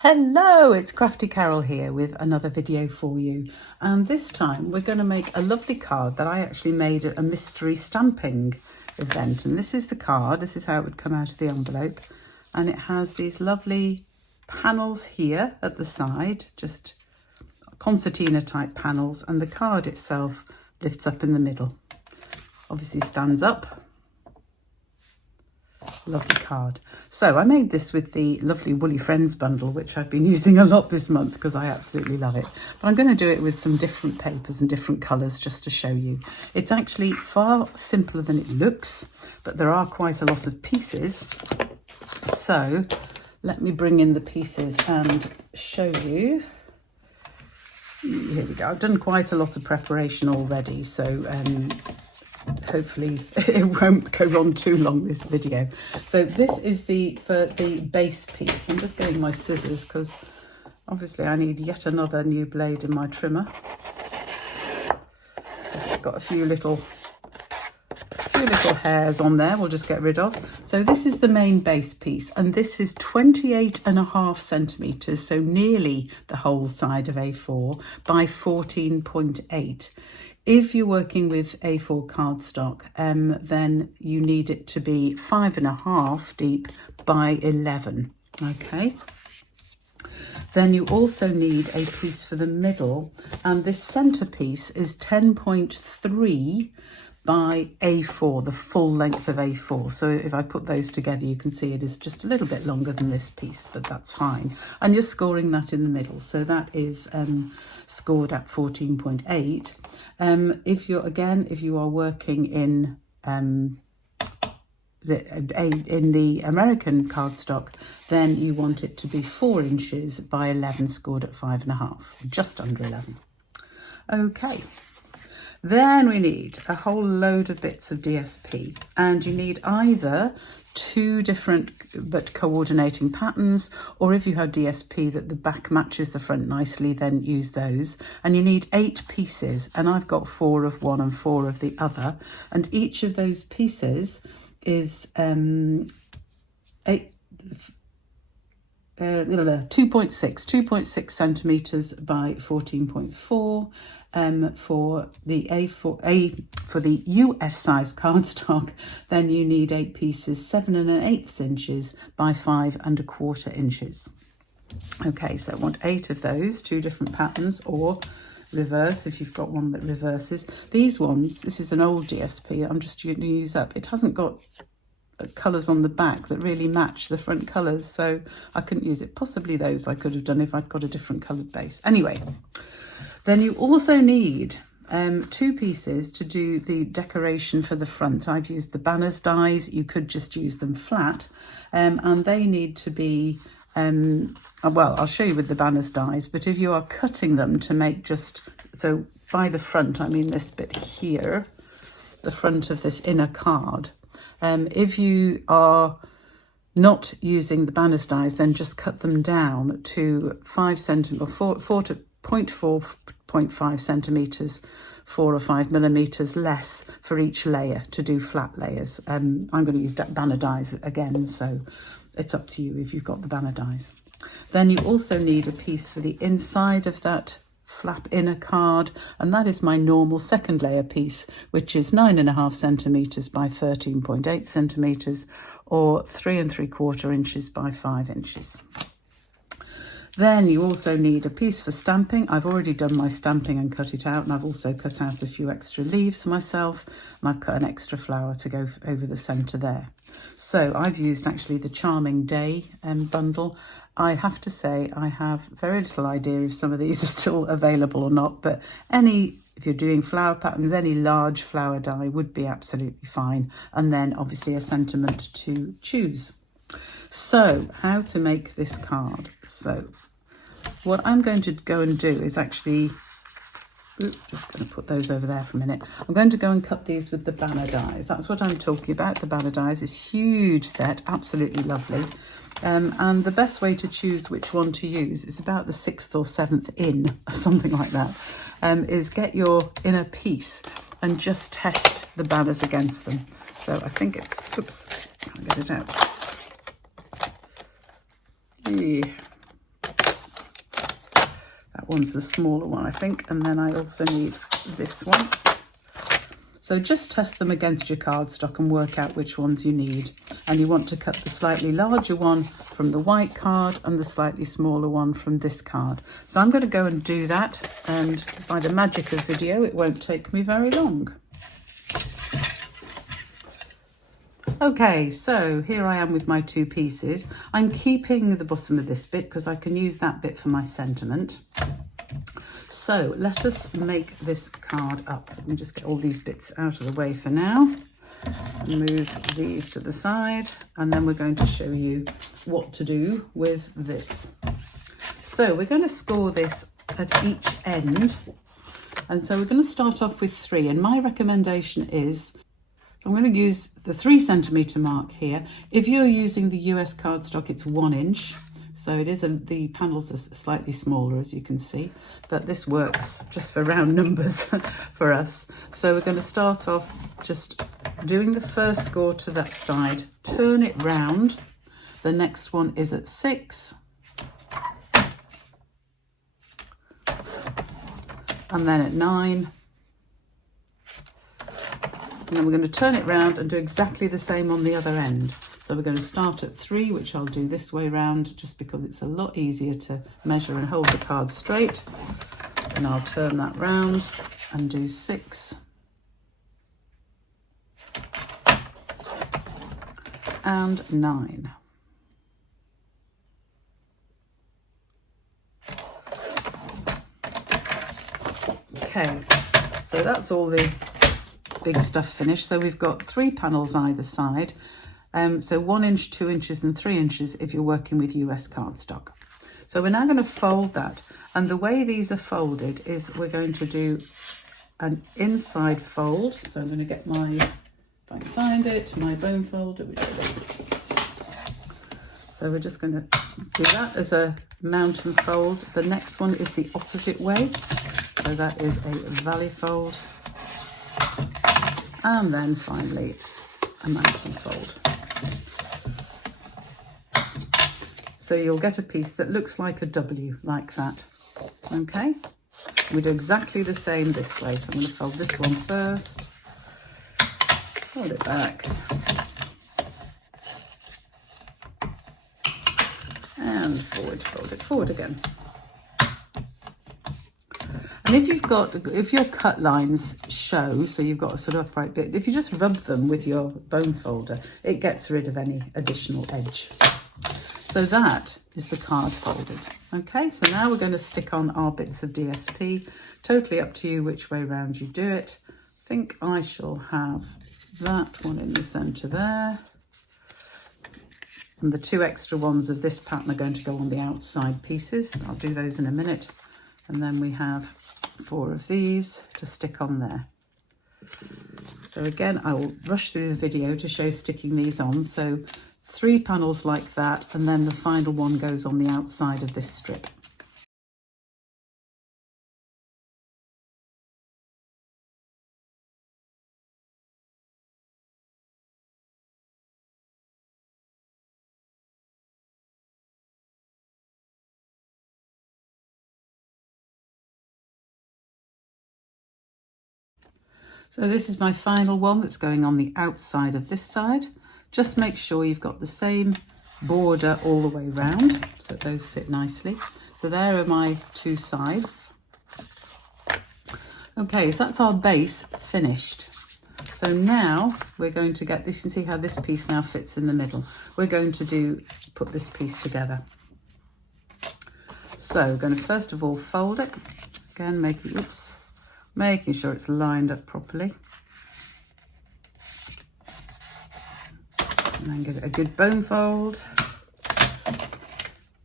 Hello, it's Crafty Carol here with another video for you, and this time we're going to make a lovely card that I actually made at a mystery stamping event. And this is the card. This is how it would come out of the envelope, and it has these lovely panels here at the side, just concertina type panels, and the card itself lifts up in the middle, obviously stands up. Lovely card. So I made this with the lovely Woolly Friends bundle, which I've been using a lot this month because I absolutely love it. But I'm going to do it with some different papers and different colours just to show you. It's actually far simpler than it looks, but there are quite a lot of pieces. So let me bring in the pieces and show you. Here we go. I've done quite a lot of preparation already, so hopefully it won't go on too long, this video. So this is for the base piece. I'm just getting my scissors because obviously I need yet another new blade in my trimmer. It's got a few little hairs on there we'll just get rid of. So this is the main base piece, and this is 28.5 centimeters, so nearly the whole side of A4 by 14.8. If you're working with A4 cardstock, then you need it to be 5.5 deep by 11, okay? Then you also need a piece for the middle, and this center piece is 10.3 by A4, the full length of A4. So if I put those together, you can see it is just a little bit longer than this piece, but that's fine. And you're scoring that in the middle, so that is scored at 14.8. If you are working in the American cardstock, then you want it to be 4 inches by 11, scored at 5.5, just under 11. Okay. Then we need a whole load of bits of DSP, and you need either 2 different but coordinating patterns, or if you have DSP that the back matches the front nicely, then use those. And you need 8 pieces, and I've got 4 of one and 4 of the other, and each of those pieces is 2.6 centimeters by 14.4. For the for the US size cardstock, then you need 8 pieces, 7 1/8 inches by 5 1/4 inches. Okay, so I want 8 of those, 2 different patterns, or reverse if you've got one that reverses. These ones, this is an old DSP, I'm just going to use up. It hasn't got colours on the back that really match the front colours, so I couldn't use it. Possibly those I could have done if I'd got a different coloured base. Anyway, then you also need 2 pieces to do the decoration for the front. I've used the banners dies. You could just use them flat, and they need to be well, I'll show you with the banners dies, but if you are cutting them to make just, so by the front I mean this bit here, the front of this inner card, if you are not using the banners dies, then just cut them down to 5 centimeters, or 0.5 centimeters, 4 or 5 millimeters less for each layer to do flat layers. I'm going to use banner dies again, so it's up to you if you've got the banner dies. Then you also need a piece for the inside of that flap inner card, and that is my normal second layer piece, which is 9.5 centimeters by 13.8 centimeters, or 3 3/4 inches by 5 inches. Then you also need a piece for stamping. I've already done my stamping and cut it out, and I've also cut out a few extra leaves for myself, and I've cut an extra flower to go over the centre there. So I've used actually the Charming Day bundle. I have to say I have very little idea if some of these are still available or not, but if you're doing flower patterns, any large flower die would be absolutely fine, and then obviously a sentiment to choose. So how to make this card? So what I'm going to go and do is actually, just going to put those over there for a minute. I'm going to go and cut these with the banner dies. That's what I'm talking about. The banner dies is huge set, absolutely lovely. And the best way to choose which one to use is about the 6th or 7th in, or something like that, is get your inner piece and just test the banners against them. So I think it's, oops, can't get it out. That one's the smaller one, I think. And then I also need this one. So just test them against your cardstock and work out which ones you need. And you want to cut the slightly larger one from the white card and the slightly smaller one from this card. So I'm going to go and do that, and by the magic of video, it won't take me very long. Okay, so here I am with my two pieces. I'm keeping the bottom of this bit because I can use that bit for my sentiment. So let us make this card up. Let me just get all these bits out of the way for now. Move these to the side, and then we're going to show you what to do with this. So we're going to score this at each end. And so we're going to start off with 3. And my recommendation is, so I'm going to use the 3 centimetre mark here. If you're using the US cardstock, it's 1 inch. So it is the panels are slightly smaller, as you can see, but this works just for round numbers for us. So we're going to start off just doing the first score to that side, turn it round. The next one is at 6. And then at 9. And then we're going to turn it round and do exactly the same on the other end. So we're going to start at 3, which I'll do this way round just because it's a lot easier to measure and hold the card straight. And I'll turn that round and do 6. And 9. Okay, so that's all the big stuff finished. So we've got 3 panels either side. So 1 inch, 2 inches and 3 inches if you're working with US cardstock. So we're now going to fold that, and the way these are folded is we're going to do an inside fold. So I'm going to get my, if I can find it, my bone folder, which it is. So we're just going to do that as a mountain fold. The next one is the opposite way. So that is a valley fold. And then finally a mountain fold. So you'll get a piece that looks like a W, like that. Okay, we do exactly the same this way. So I'm going to fold this one first, fold it back, and forward, fold it forward again. And if your cut lines show, so you've got a sort of upright bit, if you just rub them with your bone folder, it gets rid of any additional edge. So that is the card folded. Okay, so now we're going to stick on our bits of DSP. Totally up to you which way round you do it. I think I shall have that one in the centre there. And the 2 extra ones of this pattern are going to go on the outside pieces. I'll do those in a minute. And then we have 4 of these to stick on there. So again, I will rush through the video to show sticking these on. So 3 panels like that, and then the final one goes on the outside of this strip. So this is my final one that's going on the outside of this side. Just make sure you've got the same border all the way round, so those sit nicely. So there are my 2 sides. Okay, so that's our base finished. So now we're going to get this. You can see how this piece now fits in the middle. We're going to put this piece together. So we're going to first of all fold it. Again, making sure it's lined up properly. And then give it a good bone fold.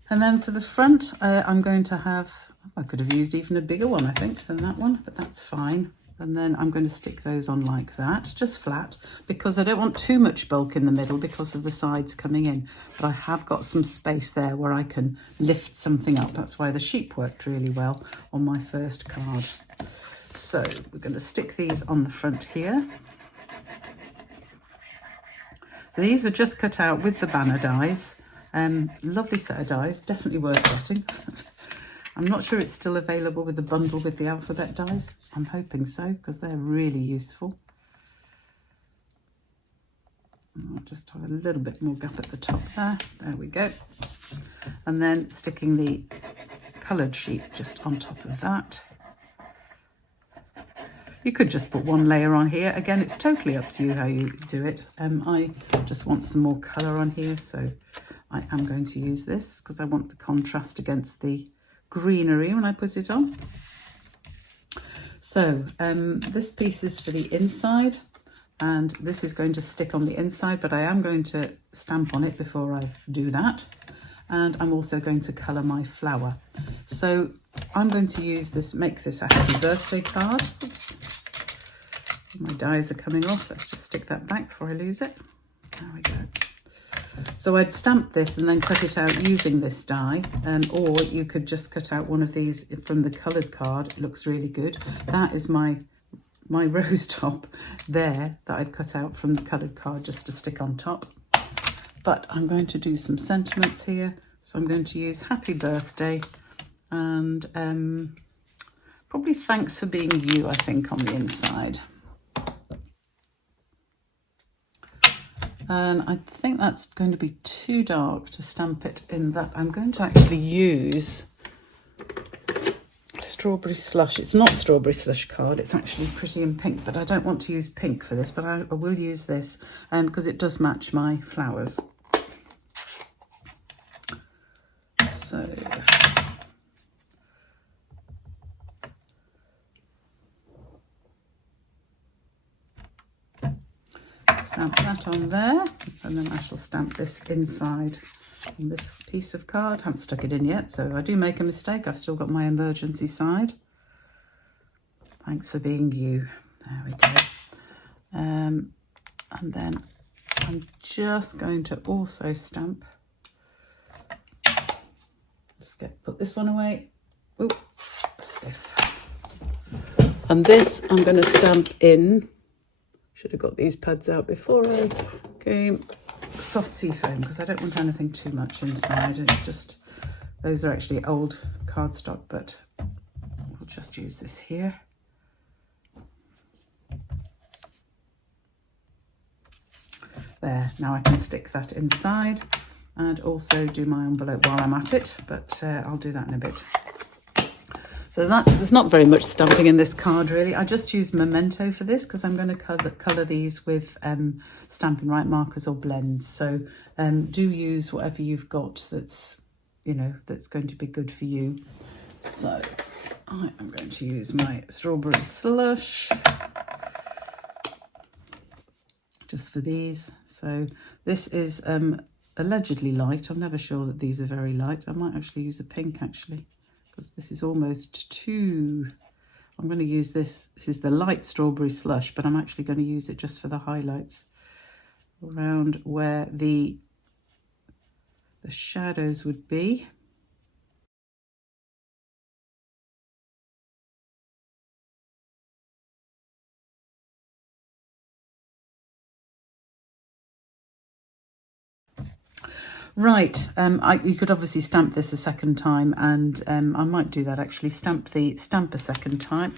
And then for the front, I'm going to have, I could have used even a bigger one, I think, than that one, but that's fine. And then I'm going to stick those on like that, just flat, because I don't want too much bulk in the middle because of the sides coming in. But I have got some space there where I can lift something up. That's why the sheep worked really well on my first card. So we're going to stick these on the front here. So these were just cut out with the banner dies. Lovely set of dies, definitely worth getting. I'm not sure it's still available with the bundle with the alphabet dies. I'm hoping so, because they're really useful. I'll just have a little bit more gap at the top there. There we go. And then sticking the coloured sheet just on top of that. You could just put one layer on here. Again, it's totally up to you how you do it. I just want some more colour on here, so I am going to use this because I want the contrast against the greenery when I put it on. So this piece is for the inside, and this is going to stick on the inside, but I am going to stamp on it before I do that. And I'm also going to colour my flower. So I'm going to use this, make this a happy birthday card. Oops. My dies are coming off. Let's just stick that back before I lose it. There we go. So I'd stamp this and then cut it out using this die, or you could just cut out one of these from the coloured card. It looks really good. That is my rose top there that I've cut out from the coloured card just to stick on top. But I'm going to do some sentiments here. So I'm going to use happy birthday and probably thanks for being you, I think, on the inside. And I think that's going to be too dark to stamp it in that. I'm going to actually use strawberry slush. It's not strawberry slush card, it's actually pretty in pink, but I don't want to use pink for this, but I will use this because it does match my flowers. So stamp that on there, and then I shall stamp this inside on this piece of card. I haven't stuck it in yet, so if I do make a mistake, I've still got my emergency side. Thanks for being you. There we go. And then I'm just going to also stamp. Put this one away. Ooh, stiff. And this I'm going to stamp in. Should have got these pads out before I came. Soft sea foam, because I don't want anything too much inside. It's just, those are actually old cardstock, but we'll just use this here. There, now I can stick that inside and also do my envelope while I'm at it, but I'll do that in a bit. So there's not very much stamping in this card really. I just use Memento for this because I'm going to colour these with Stampin' Right markers or blends. So do use whatever you've got that's, you know, that's going to be good for you. So I am going to use my strawberry slush just for these. So this is allegedly light. I'm never sure that these are very light. I might actually use a pink actually, because this is almost too, I'm going to use this. This is the light strawberry slush, but I'm actually going to use it just for the highlights around where the shadows would be. Right, you could obviously stamp this a second time, and I might do that actually, stamp a second time.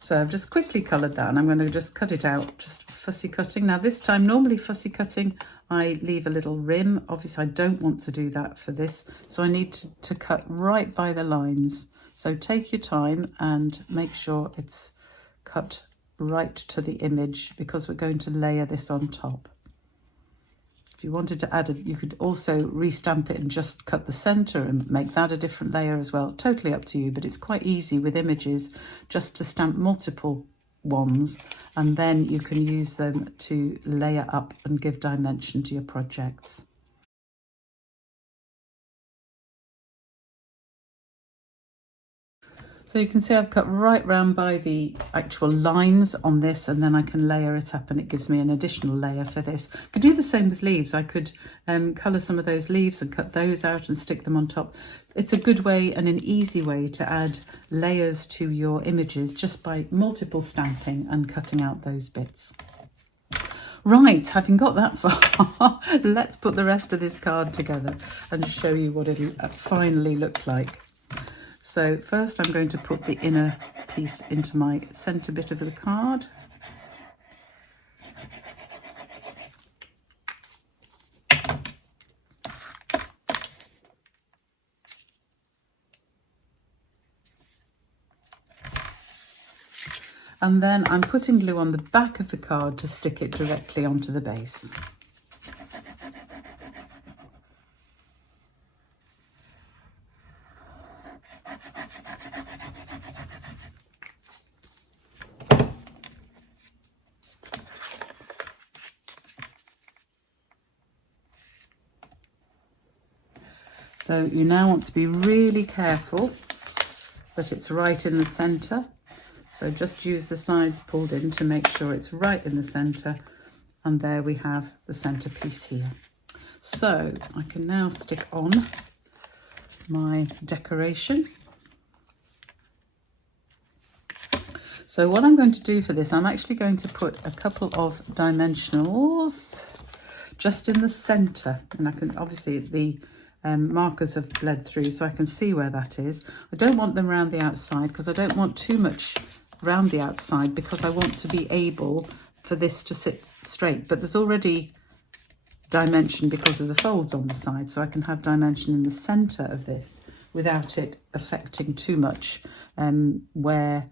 So I've just quickly coloured that, and I'm going to just cut it out, just fussy cutting. Now this time, normally fussy cutting, I leave a little rim. Obviously I don't want to do that for this, so I need to cut right by the lines. So take your time and make sure it's cut right to the image, because we're going to layer this on top. If you wanted to add it, you could also restamp it and just cut the center and make that a different layer as well. Totally up to you, but it's quite easy with images just to stamp multiple ones, and then you can use them to layer up and give dimension to your projects. So you can see I've cut right round by the actual lines on this, and then I can layer it up and it gives me an additional layer for this. I could do the same with leaves. I could colour some of those leaves and cut those out and stick them on top. it's a good way and an easy way to add layers to your images just by multiple stamping and cutting out those bits. Right, having got that far, let's put the rest of this card together and show you what it'll finally look like. So first I'm going to put the inner piece into my centre bit of the card. And then I'm putting glue on the back of the card to stick it directly onto the base. So you now want to be really careful that it's right in the centre. So just use the sides pulled in to make sure it's right in the centre. And there we have the centre piece here. So I can now stick on my decoration. So what I'm going to do for this, I'm actually going to put a couple of dimensionals just in the centre. And I can, obviously the markers have bled through so I can see where that is. I don't want them around the outside because I don't want too much around the outside because I want to be able for this to sit straight. But there's already dimension because of the folds on the side, so I can have dimension in the centre of this without it affecting too much where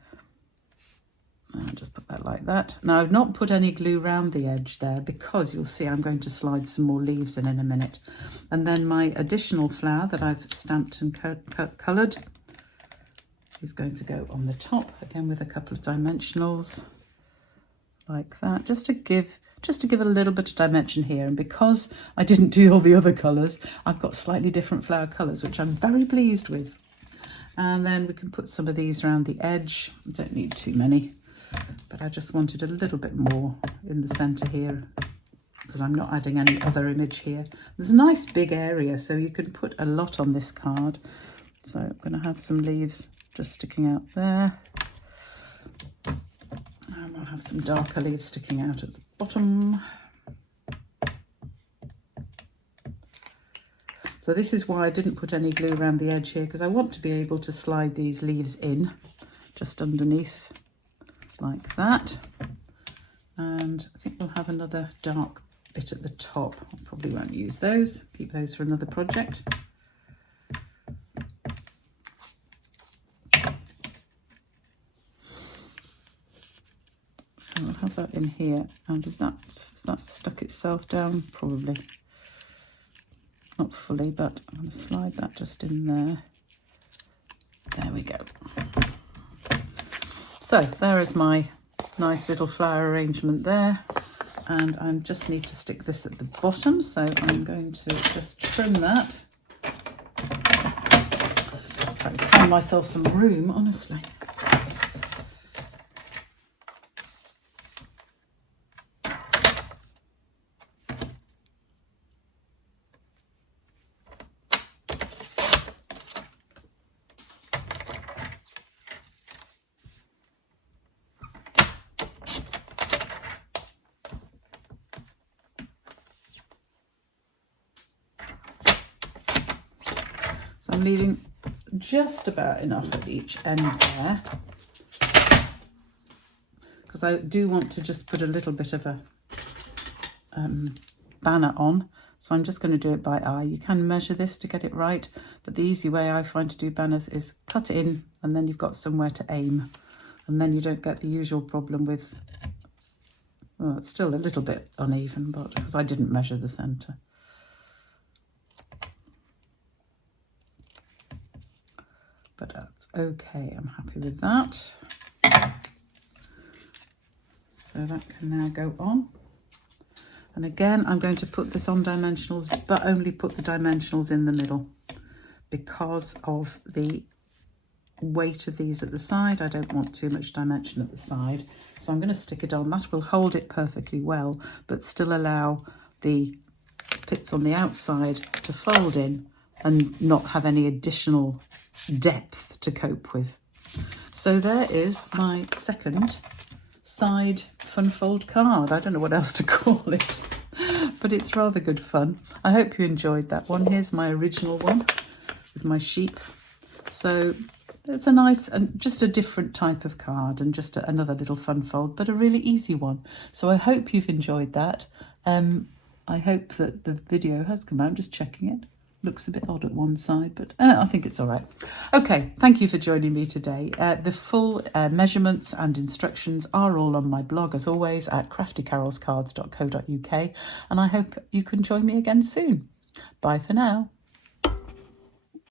I'll just put that like that. Now I've not put any glue around the edge there because you'll see I'm going to slide some more leaves in a minute. And then my additional flower that I've stamped and coloured is going to go on the top again with a couple of dimensionals like that, just to give a little bit of dimension here. And because I didn't do all the other colours, I've got slightly different flower colours, which I'm very pleased with. And then we can put some of these around the edge. I don't need too many, but I just wanted a little bit more in the centre here because I'm not adding any other image here. There's a nice big area, so you can put a lot on this card. So I'm going to have some leaves just sticking out there. And we'll have some darker leaves sticking out at the bottom. So this is why I didn't put any glue around the edge here, because I want to be able to slide these leaves in just underneath like that. And I think we'll have another dark bit at the top. I probably won't use those, keep those for another project. So I'll have that in here. And has that stuck itself down? Probably. Not fully, but I'm going to slide that just in there. There we go. So there is my nice little flower arrangement there. And I just need to stick this at the bottom. So I'm going to just trim that. I found myself some room, honestly. So I'm leaving just about enough at each end there, because I do want to just put a little bit of a banner on. So I'm just going to do it by eye. You can measure this to get it right, but the easy way I find to do banners is cut it in and then you've got somewhere to aim, and then you don't get the usual problem with, well, it's still a little bit uneven, but because I didn't measure the centre. But that's okay, I'm happy with that. So that can now go on. And again, I'm going to put this on dimensionals, but only put the dimensionals in the middle because of the weight of these at the side. I don't want too much dimension at the side. So I'm going to stick it on. That will hold it perfectly well, but still allow the bits on the outside to fold in and not have any additional depth to cope with. So there is my second side fun fold card. I don't know what else to call it, but it's rather good fun. I hope you enjoyed that one. Here's my original one with my sheep. So it's a nice and just a different type of card, and just another little fun fold, but a really easy one. So I hope you've enjoyed that. I hope that the video has come out. I'm just checking it. Looks a bit odd at one side, but I think it's all right. Okay, thank you for joining me today. The full measurements and instructions are all on my blog, as always, at craftycarolscards.co.uk, and I hope you can join me again soon. Bye for now.